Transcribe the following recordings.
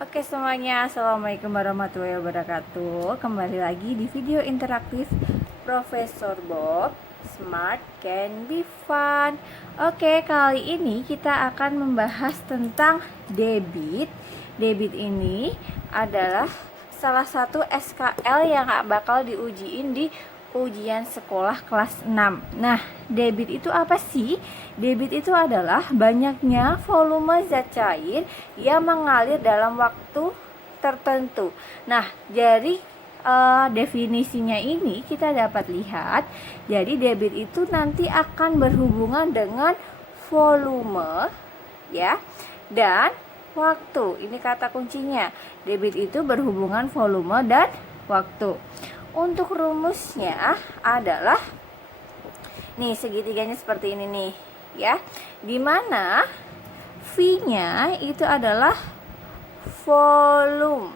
Oke semuanya, Assalamualaikum warahmatullahi wabarakatuh. Kembali lagi di video interaktif Profesor Bob, Smart Can Be Fun. Oke, kali ini kita akan membahas tentang debit. Debit ini adalah salah satu SKL yang bakal diujiin di ujian sekolah kelas 6. Nah, debit itu apa sih? Debit itu adalah banyaknya volume zat cair yang mengalir dalam waktu tertentu. Nah, jadi definisinya ini kita dapat lihat. Jadi debit itu nanti akan berhubungan dengan volume ya dan waktu. Ini kata kuncinya. Debit itu berhubungan volume dan waktu. Untuk rumusnya adalah nih, segitiganya seperti ini nih ya, dimana V-nya itu adalah volume.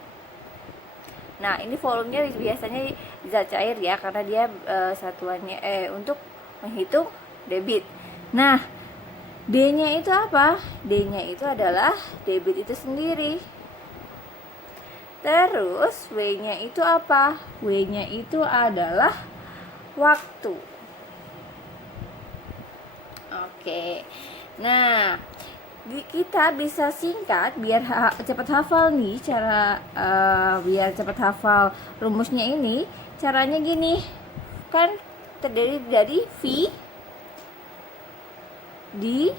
Nah, ini volumenya biasanya zat cair ya, karena dia satuannya untuk menghitung debit. Nah, D-nya itu apa? D-nya itu adalah debit itu sendiri. Terus W-nya itu apa? W-nya itu adalah waktu. Oke. Nah, kita bisa singkat biar cepat hafal nih, cara biar cepat hafal rumusnya ini. Caranya gini. Kan terdiri dari V D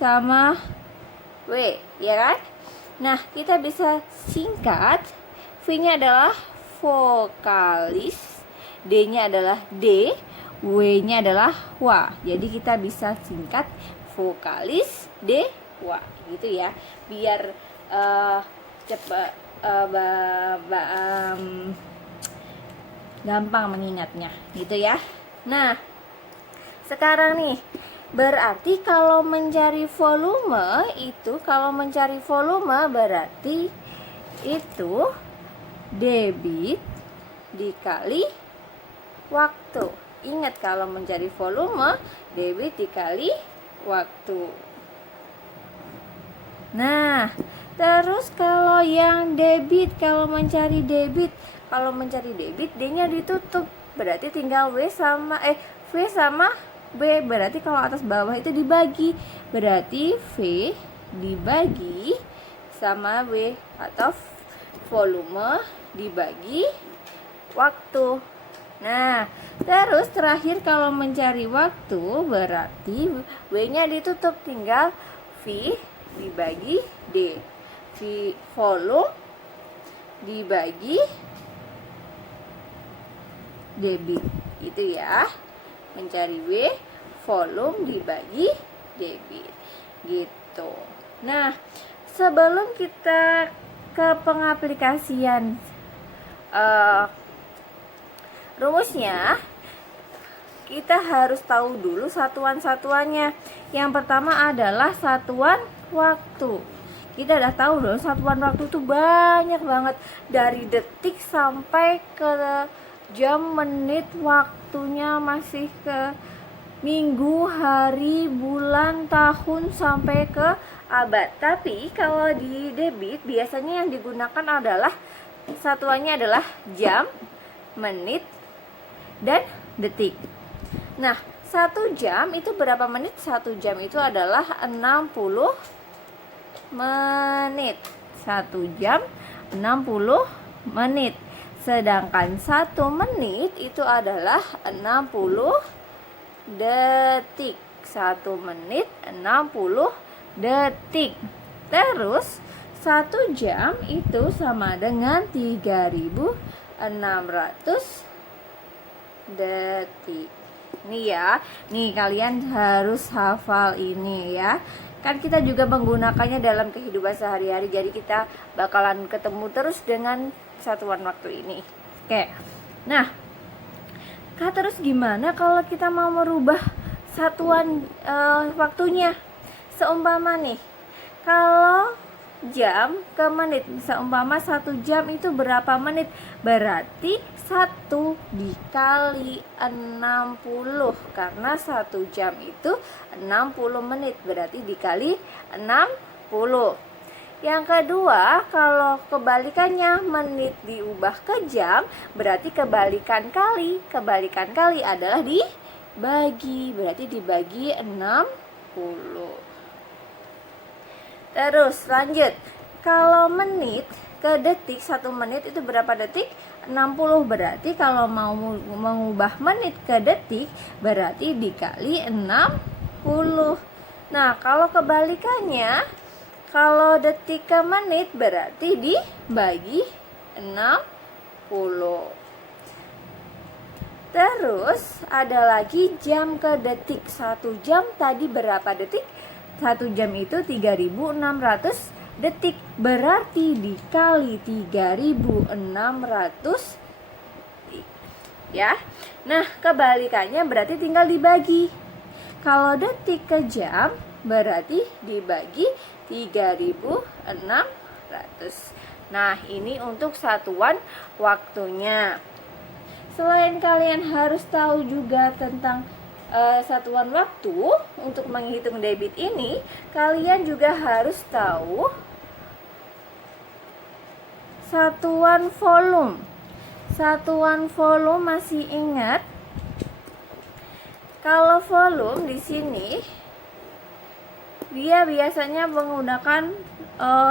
sama W, ya kan? Nah, kita bisa singkat. V-nya adalah vokalis, D-nya adalah D, W-nya adalah wa. Jadi kita bisa singkat vokalis D wa gitu ya. Biar cepat gampang mengingatnya gitu ya. Nah, sekarang nih, berarti kalau mencari volume berarti itu debit dikali waktu. Ingat, kalau mencari volume debit dikali waktu. Nah, terus kalau yang debit, kalau mencari debit D-nya ditutup. Berarti tinggal V sama B, berarti kalau atas bawah itu dibagi, berarti V dibagi sama W atau volume dibagi waktu. Nah, terus terakhir kalau mencari waktu berarti W-nya ditutup, tinggal V dibagi D, V volume dibagi debit, itu ya. Mencari W, volume dibagi debit gitu. Nah, sebelum kita ke pengaplikasian rumusnya, kita harus tahu dulu satuan-satuannya. Yang pertama adalah satuan waktu. Kita udah tahu dong, satuan waktu itu banyak banget, dari detik sampai ke jam, menit, waktunya masih ke minggu, hari, bulan, tahun, sampai ke abad. Tapi kalau di debit biasanya yang digunakan adalah satuannya adalah jam, menit, dan detik. Nah, 1 jam itu berapa menit? 1 jam itu adalah 60 menit. 1 jam 60 menit. Sedangkan 1 menit itu adalah 60 detik. 1 menit 60 detik. Terus 1 jam itu sama dengan 3600 detik. Nih ya, nih kalian harus hafal ini ya. Kan kita juga menggunakannya dalam kehidupan sehari-hari, jadi kita bakalan ketemu terus dengan satuan waktu ini. Oke. Nah, terus gimana kalau kita mau merubah satuan waktunya? Seumpama nih, kalau jam ke menit, seumpama 1 jam itu berapa menit? Berarti 1 dikali 60, karena 1 jam itu 60 menit, berarti dikali 60. Yang kedua, kalau kebalikannya menit diubah ke jam, berarti kebalikan kali adalah dibagi, berarti dibagi 60. Terus lanjut, kalau menit ke detik, 1 menit itu berapa detik? 60. Berarti kalau mau mengubah menit ke detik, berarti dikali 60. Nah, kalau kebalikannya, kalau detik ke menit berarti dibagi 60. Terus ada lagi jam ke detik. 1 jam tadi berapa detik? 1 jam itu 3600 detik, berarti dikali 3600 detik. Ya. Nah, kebalikannya berarti tinggal dibagi. Kalau detik ke jam berarti dibagi 3600. Nah, ini untuk satuan waktunya. Selain kalian harus tahu juga tentang satuan waktu untuk menghitung debit ini, kalian juga harus tahu satuan volume. Satuan volume masih ingat? Kalau volume di sini dia biasanya menggunakan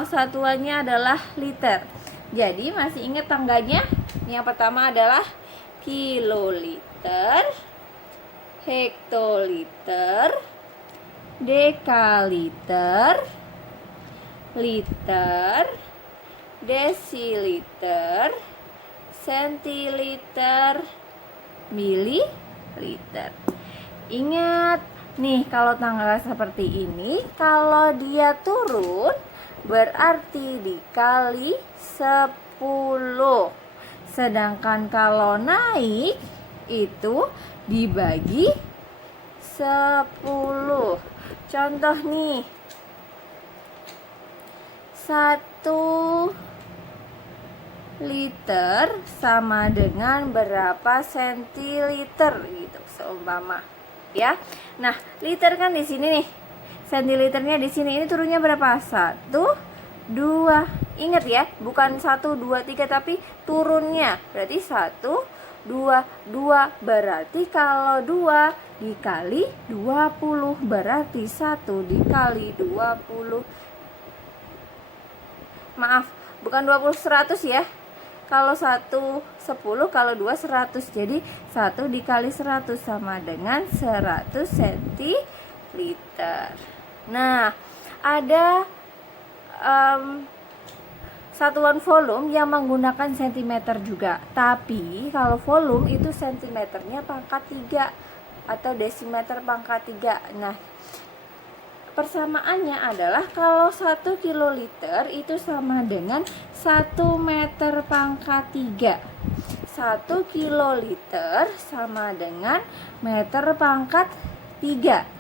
satuannya adalah liter. Jadi masih ingat tangganya? Yang pertama adalah kiloliter, hektoliter, dekaliter, liter, desiliter, sentiliter, mililiter. Ingat nih, kalau tanggal seperti ini, kalau dia turun berarti dikali 10. Sedangkan kalau naik itu dibagi 10. Contoh nih, 1 liter sama dengan berapa sentiliter gitu, seumpama ya. Nah, liter kan di sini nih. Sentiliternya di sini, ini turunnya berapa? 1, 2. Ingat ya, bukan 1, 2, 3 tapi turunnya. Berarti 1, 2, 2. Berarti kalau 2 dikali 20 berarti 1 dikali 20. Maaf, bukan 20 100 ya. Kalau 1 10, kalau 2 100. Jadi 1 dikali 100 sama dengan 100 centiliter. Nah, ada satuan volume yang menggunakan sentimeter juga. Tapi kalau volume itu sentimeternya pangkat 3 atau desimeter pangkat 3. Nah, persamaannya adalah kalau 1 kiloliter itu sama dengan 1 meter pangkat 3. 1 kiloliter sama dengan meter pangkat 3.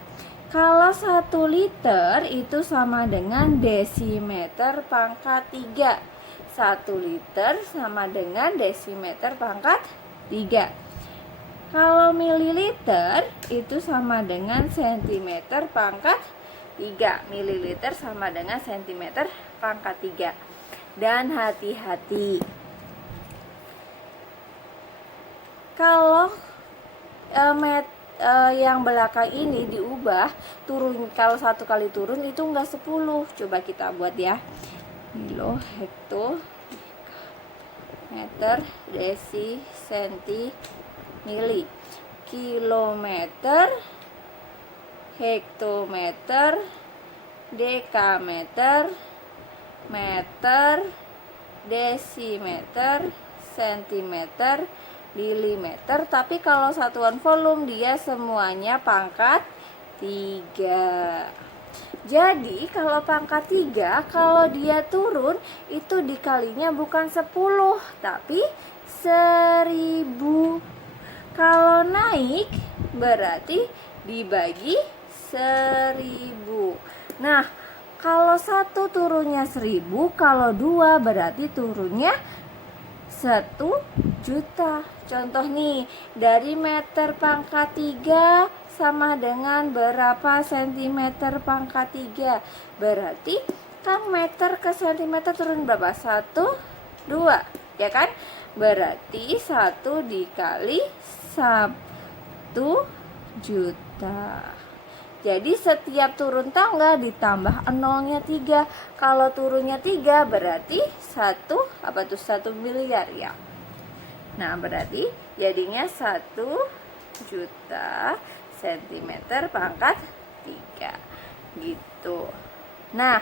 Kalau 1 liter itu sama dengan desimeter pangkat 3. 1 liter sama dengan desimeter pangkat 3. Kalau mililiter itu sama dengan sentimeter pangkat 3. Mililiter sama dengan sentimeter pangkat 3. Dan hati-hati, kalau yang belakang ini diubah turun, kalau 1 kali turun itu enggak 10. Coba kita buat ya. Kilo, hekto, meter, desi, senti, mili. Kilometer, hektometer, dekameter, meter, desimeter, sentimeter, milimeter. Tapi kalau satuan volume dia semuanya pangkat 3. Jadi kalau pangkat 3, kalau dia turun itu dikalinya bukan 10 tapi 1000. Kalau naik berarti dibagi 1000. Nah, kalau 1 turunnya 1000, kalau 2 berarti turunnya 1 juta. Contoh nih, dari meter pangkat 3 sama dengan berapa sentimeter pangkat 3? Berarti Kan meter ke sentimeter turun berapa? 1, 2, ya kan? Berarti 1 dikali 1 juta. Jadi setiap turun tangga ditambah nolnya 3. Kalau turunnya 3 berarti 1 miliar ya. Nah, berarti jadinya 1 juta sentimeter pangkat 3 gitu. Nah,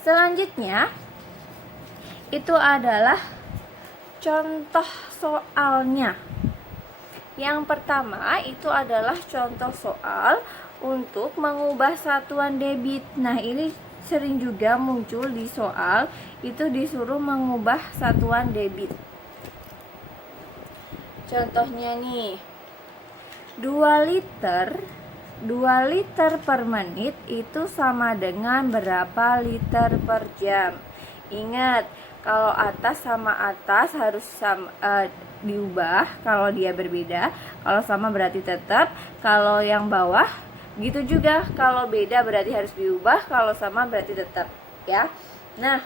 selanjutnya itu adalah contoh soalnya. Yang pertama itu adalah contoh soal untuk mengubah satuan debit. Nah, ini sering juga muncul di soal, itu disuruh mengubah satuan debit. Contohnya nih, 2 liter per menit itu sama dengan berapa liter per jam. Ingat, kalau atas sama atas harus diubah kalau dia berbeda. Kalau sama berarti tetap, kalau yang bawah gitu juga, kalau beda berarti harus diubah, kalau sama berarti tetap ya. Nah,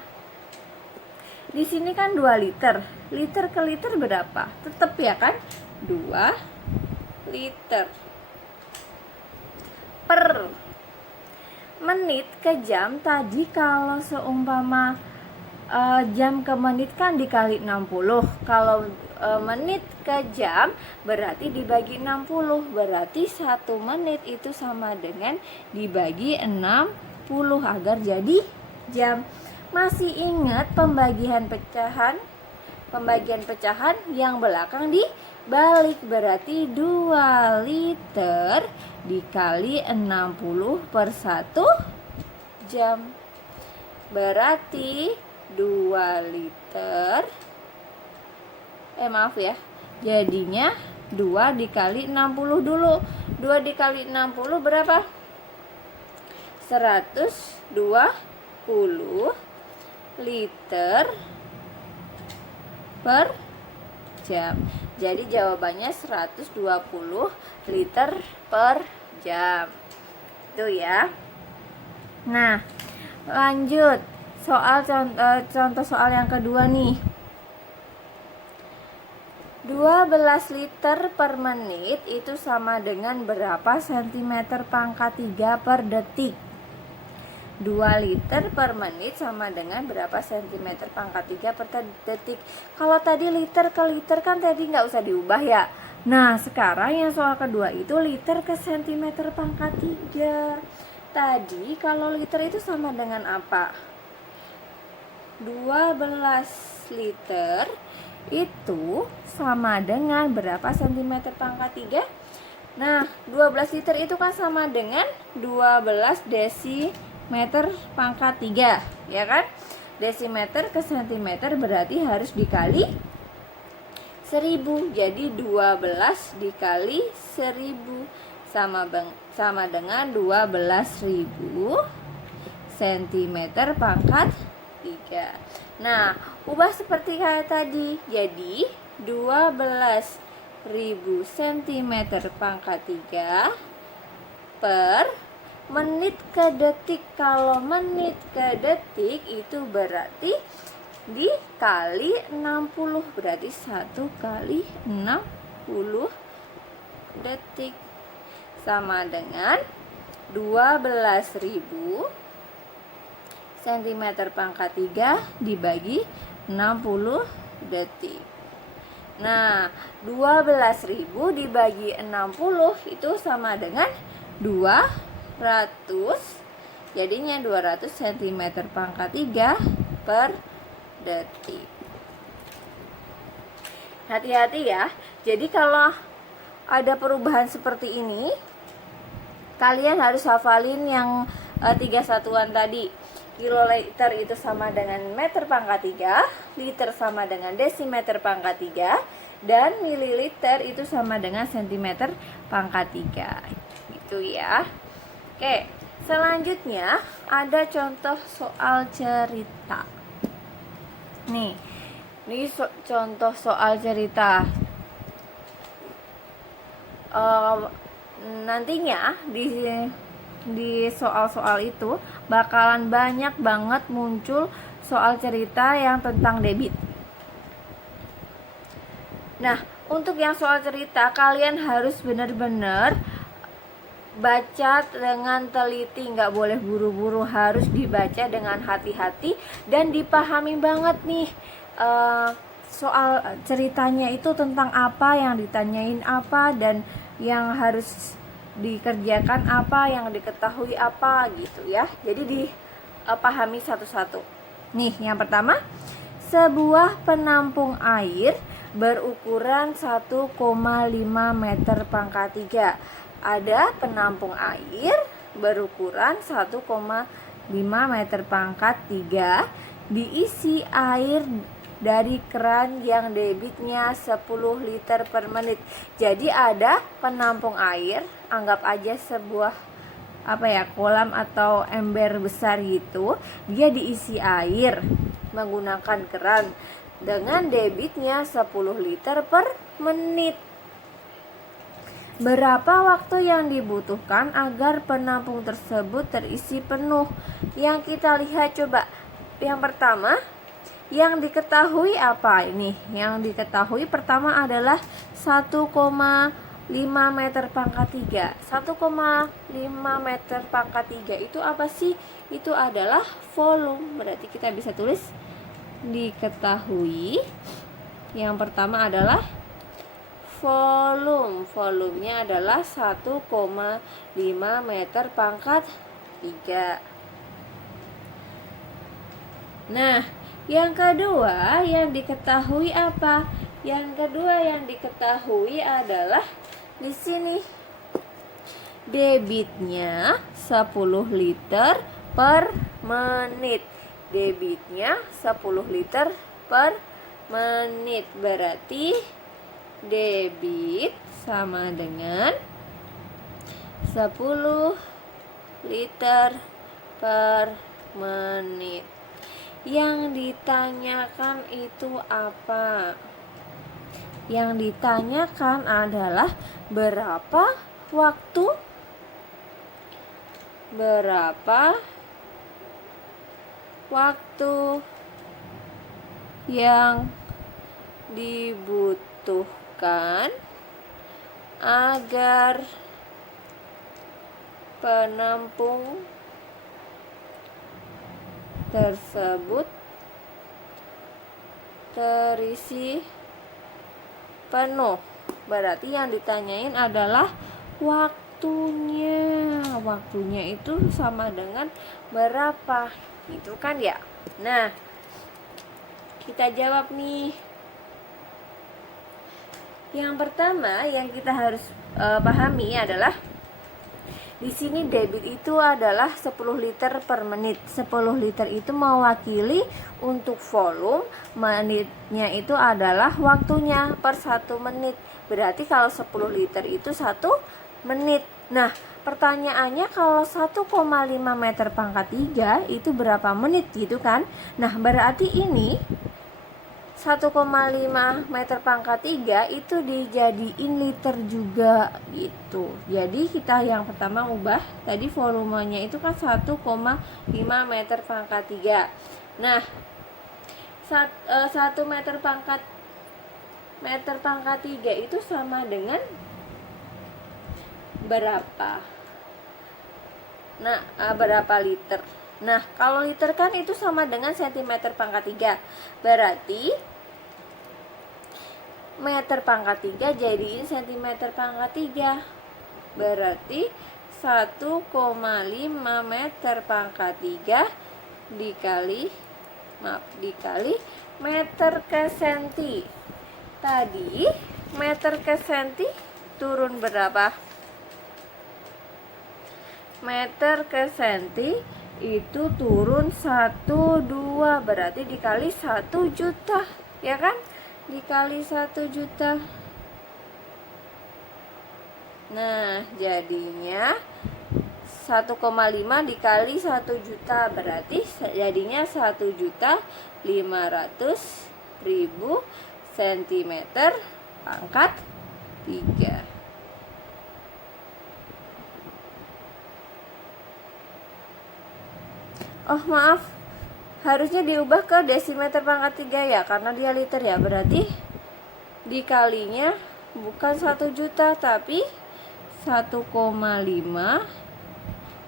di sini kan 2 liter. Liter ke liter berapa? Tetap ya kan? 2 liter. Per menit ke jam tadi kalau seumpama jam ke menit kan dikali 60. Kalau menit ke jam berarti dibagi 60. Berarti 1 menit itu sama dengan dibagi 60 agar jadi jam. Masih ingat pembagian pecahan? Pembagian pecahan yang belakang dibalik, berarti 2 liter dikali 60 per 1 jam. Berarti 2 liter maaf ya, jadinya 2 dikali 60 dulu. 2 dikali 60 berapa? 120 liter per jam. Jadi jawabannya 120 liter per jam. Itu ya. Nah, lanjut contoh soal yang kedua nih. 12 liter per menit itu sama dengan berapa sentimeter pangkat 3 per detik? 2 liter per menit sama dengan berapa sentimeter pangkat 3 per detik? Kalau tadi liter ke liter kan tadi nggak usah diubah ya. Nah, sekarang yang soal kedua itu liter ke sentimeter pangkat 3. Tadi kalau liter itu sama dengan apa? 12 liter itu sama dengan berapa sentimeter pangkat 3? Nah, 12 liter itu kan sama dengan 12 desimeter pangkat 3, ya kan? Desimeter ke sentimeter berarti harus dikali 1000. Jadi 12 dikali 1000 sama dengan 12.000 sentimeter pangkat 3. Nah, ubah seperti kayak tadi. Jadi 12.000 cm pangkat 3 per menit ke detik. Kalau menit ke detik itu berarti dikali 60. Berarti 1 kali 60 detik sama dengan 12.000 cm pangkat 3 dibagi 60 detik. Nah, 12.000 dibagi 60 itu sama dengan 200. Jadinya 200 cm pangkat 3 per detik. Hati-hati ya. Jadi kalau ada perubahan seperti ini, kalian harus hafalin yang 3 satuan tadi. Kiloliter itu sama dengan meter pangkat 3, liter sama dengan desimeter pangkat 3, dan mililiter itu sama dengan sentimeter pangkat 3. Gitu ya. Oke, selanjutnya ada contoh soal cerita. Nih, ini contoh soal cerita. Nantinya di di soal-soal itu bakalan banyak banget muncul soal cerita yang tentang debit. Nah, untuk yang soal cerita kalian harus benar-benar baca dengan teliti, nggak boleh buru-buru, harus dibaca dengan hati-hati dan dipahami banget nih soal ceritanya itu tentang apa, yang ditanyain apa, dan yang harus dikerjakan apa, yang diketahui apa gitu ya. Jadi dipahami satu-satu. Nih, yang pertama, sebuah penampung air berukuran 1,5 meter pangkat 3. Ada penampung air berukuran 1,5 meter pangkat 3 diisi air dari keran yang debitnya 10 liter per menit. Jadi ada penampung air, anggap aja sebuah kolam atau ember besar gitu. Dia diisi air menggunakan keran dengan debitnya 10 liter per menit. Berapa waktu yang dibutuhkan agar penampung tersebut terisi penuh? Yang kita lihat coba. Yang pertama, yang diketahui apa ini? Yang diketahui pertama adalah 1,5 meter pangkat 3. 1,5 meter pangkat 3 itu apa sih? Itu adalah volume. Berarti kita bisa tulis diketahui. Yang pertama adalah volume. Volumenya adalah 1,5 meter pangkat 3. Nah, yang kedua yang diketahui apa? Yang kedua yang diketahui adalah di sini debitnya 10 liter per menit. Debitnya 10 liter per menit. Berarti debit sama dengan 10 liter per menit. Yang ditanyakan itu apa? Yang ditanyakan adalah berapa waktu yang dibutuhkan agar penampung tersebut terisi penuh. Berarti yang ditanyain adalah waktunya. Waktunya itu sama dengan berapa, gitu kan ya? Nah, kita jawab nih. Yang pertama yang kita harus pahami adalah di sini debit itu adalah 10 liter per menit. 10 liter itu mewakili untuk volume, menitnya itu adalah waktunya per 1 menit. Berarti kalau 10 liter itu 1 menit. Nah, pertanyaannya kalau 1,5 meter pangkat 3 itu berapa menit gitu kan? Nah, berarti ini 1,5 meter pangkat 3 itu dijadiin liter juga gitu. Jadi kita yang pertama ubah, tadi volumenya itu kan 1,5 meter pangkat 3. Nah, 1 meter pangkat 3 itu sama dengan berapa? Nah, berapa liter? Nah, kalau liter kan itu sama dengan sentimeter pangkat 3. Berarti meter pangkat 3 jadiin sentimeter pangkat 3. Berarti 1,5 meter pangkat 3 dikali meter ke senti. Tadi meter ke senti turun berapa? Meter ke senti itu turun 1,2, berarti dikali 1 juta, ya kan? Dikali 1 juta. Nah, jadinya 1,5 dikali 1 juta, berarti jadinya 1.500.000 cm pangkat 3. Oh maaf, harusnya diubah ke desimeter pangkat 3 ya, karena dia liter ya. Berarti dikalinya bukan 1 juta tapi 1,5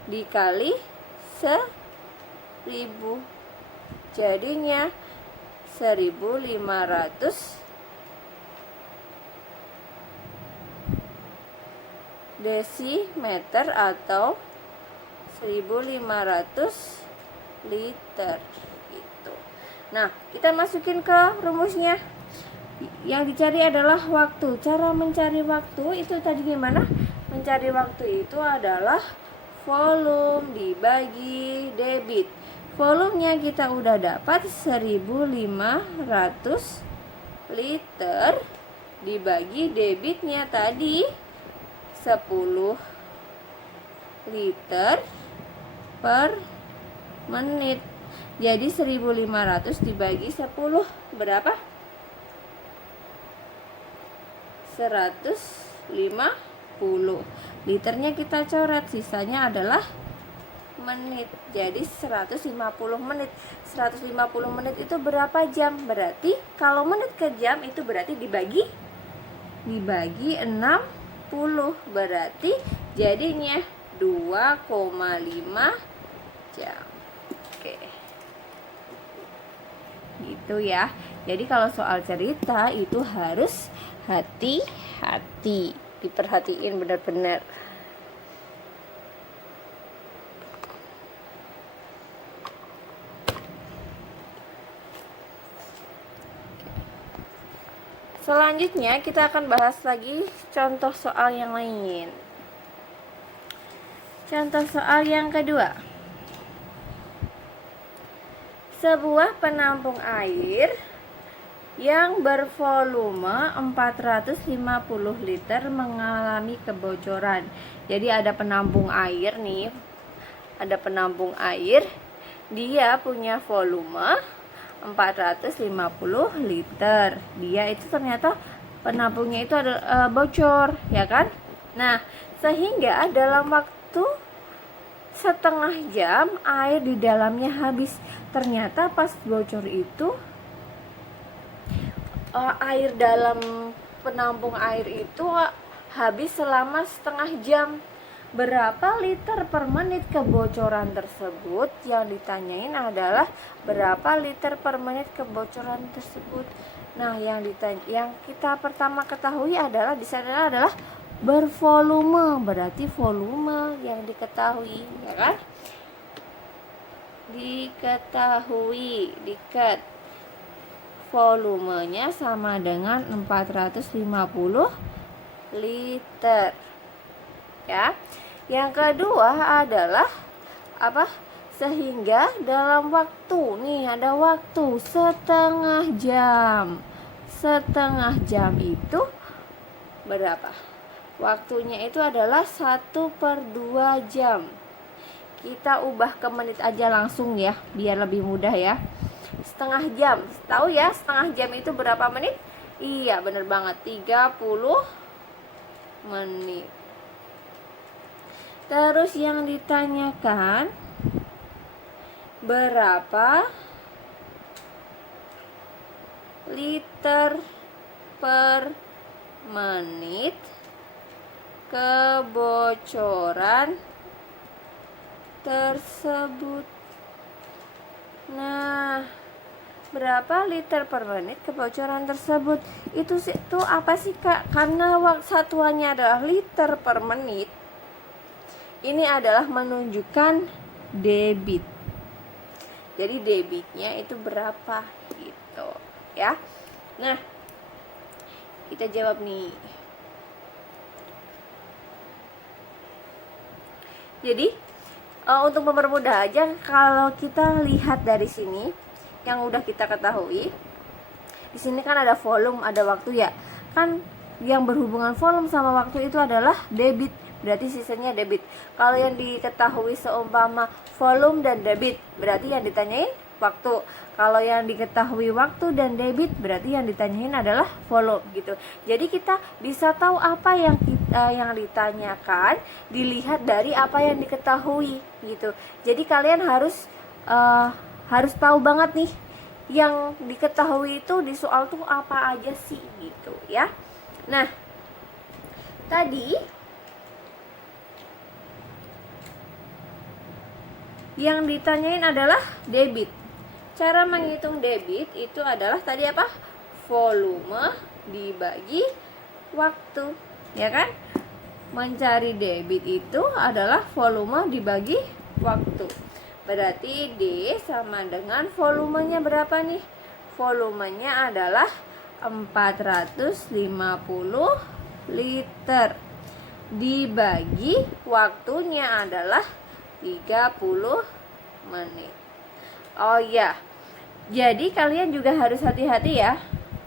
dikali 1000, jadinya 1500 desimeter atau 1500 liter gitu. Nah, kita masukin ke rumusnya. Yang dicari adalah waktu. Cara mencari waktu itu tadi gimana? Mencari waktu itu adalah volume dibagi debit. Volumenya kita udah dapat 1500 liter dibagi debitnya tadi 10 liter per menit. Jadi 1500 dibagi 10 berapa? 150. Liternya kita coret, sisanya adalah menit. Jadi 150 menit. 150 menit itu berapa jam? Berarti kalau menit ke jam itu berarti dibagi 60. Berarti jadinya 2,5 jam. Oke. Gitu ya. Jadi kalau soal cerita itu harus hati-hati, diperhatiin benar-benar. Selanjutnya kita akan bahas lagi contoh soal yang lain. Contoh soal yang kedua. Sebuah penampung air yang bervolume 450 liter mengalami kebocoran. Jadi ada penampung air nih. Ada penampung air, dia punya volume 450 liter. Dia itu ternyata penampungnya itu ada bocor, ya kan? Nah, sehingga dalam waktu setengah jam air di dalamnya habis. Ternyata pas bocor itu air dalam penampung air itu habis selama setengah jam. Berapa liter per menit kebocoran tersebut? Yang ditanyain adalah berapa liter per menit kebocoran tersebut. Nah, yang kita pertama ketahui adalah di sana adalah bervolume, berarti volume yang diketahui, ya kan? Diketahui, volumenya sama dengan 450 liter. Ya. Yang kedua adalah apa? Sehingga dalam waktu, nih ada waktu setengah jam. Setengah jam itu berapa? Waktunya itu adalah 1/2 jam. Kita ubah ke menit aja langsung ya, biar lebih mudah ya. Setengah jam, tahu ya setengah jam itu berapa menit? Iya bener banget, 30 menit. Terus yang ditanyakan berapa liter per menit kebocoran tersebut. Nah, berapa liter per menit kebocoran tersebut? Itu apa sih Kak? Karena satuannya adalah liter per menit. Ini adalah menunjukkan debit. Jadi debitnya itu berapa gitu, ya. Nah, kita jawab nih. Jadi untuk mempermudah aja, kalau kita lihat dari sini yang udah kita ketahui, di sini kan ada volume, ada waktu ya. Kan yang berhubungan volume sama waktu itu adalah debit, berarti sisanya debit. Kalau yang diketahui seumpama volume dan debit, berarti yang ditanyain waktu. Kalau yang diketahui waktu dan debit, berarti yang ditanyain adalah volume gitu. Jadi kita bisa tahu apa yang ditanyakan dilihat dari apa yang diketahui gitu. Jadi kalian harus harus tahu banget nih yang diketahui itu di soal tuh apa aja sih gitu ya. Nah, tadi yang ditanyain adalah debit. Cara menghitung debit itu adalah tadi apa? Volume dibagi waktu, ya kan? Mencari debit itu adalah volume dibagi waktu. Berarti D sama dengan volumenya berapa nih? Volumenya adalah 450 liter. Dibagi waktunya adalah 30 menit. Oh ya. Jadi kalian juga harus hati-hati ya.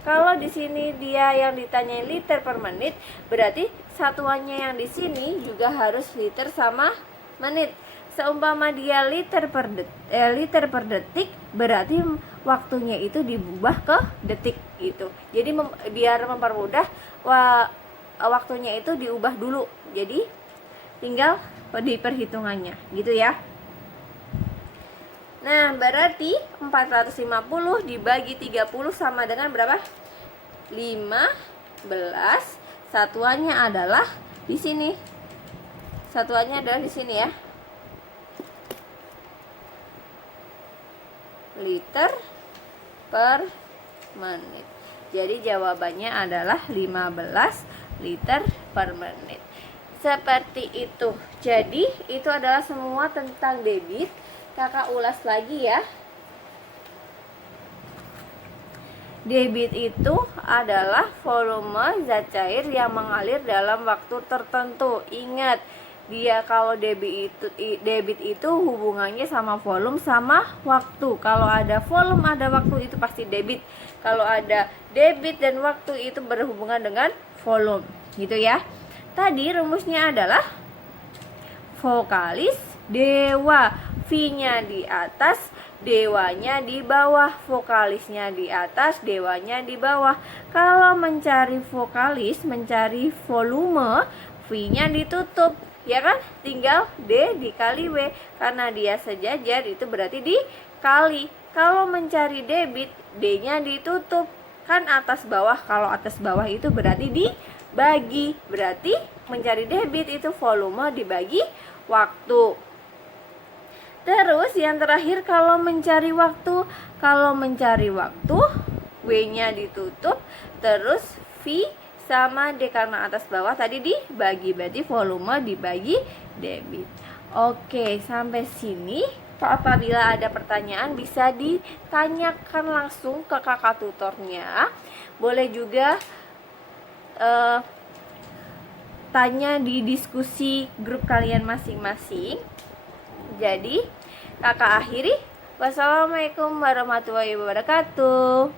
Kalau di sini dia yang ditanya liter per menit, berarti satuannya yang di sini juga harus liter sama menit. Seumpama dia liter per detik, berarti waktunya itu diubah ke detik gitu. Jadi biar mempermudah waktunya itu diubah dulu. Jadi tinggal di perhitungannya gitu ya. Nah, berarti 450 dibagi 30 sama dengan berapa? 15. Satuannya adalah di sini. Satuannya adalah di sini ya. Liter per menit. Jadi jawabannya adalah 15 liter per menit. Seperti itu. Jadi itu adalah semua tentang debit. Kakak ulas lagi ya. Debit itu adalah volume zat cair yang mengalir dalam waktu tertentu. Ingat, dia kalau debit itu hubungannya sama volume sama waktu. Kalau ada volume ada waktu itu pasti debit. Kalau ada debit dan waktu itu berhubungan dengan volume, gitu ya. Tadi rumusnya adalah vokalis dewa, V-nya di atas, dewanya di bawah. Vokalisnya di atas, dewanya di bawah. Kalau mencari vokalis, mencari volume, V-nya ditutup, ya kan? Tinggal D dikali W. Karena dia sejajar, itu berarti dikali. Kalau mencari debit, D-nya ditutup. Kan atas bawah. Kalau atas bawah itu berarti dibagi. Berarti mencari debit itu volume dibagi waktu. Terus yang terakhir kalau mencari waktu, W-nya ditutup, terus V sama D karena atas bawah tadi dibagi, berarti volume dibagi debit. Oke, sampai sini. Apabila ada pertanyaan bisa ditanyakan langsung ke kakak tutornya. Boleh juga tanya di diskusi grup kalian masing-masing. Jadi kakak akhiri, wassalamualaikum warahmatullahi wabarakatuh.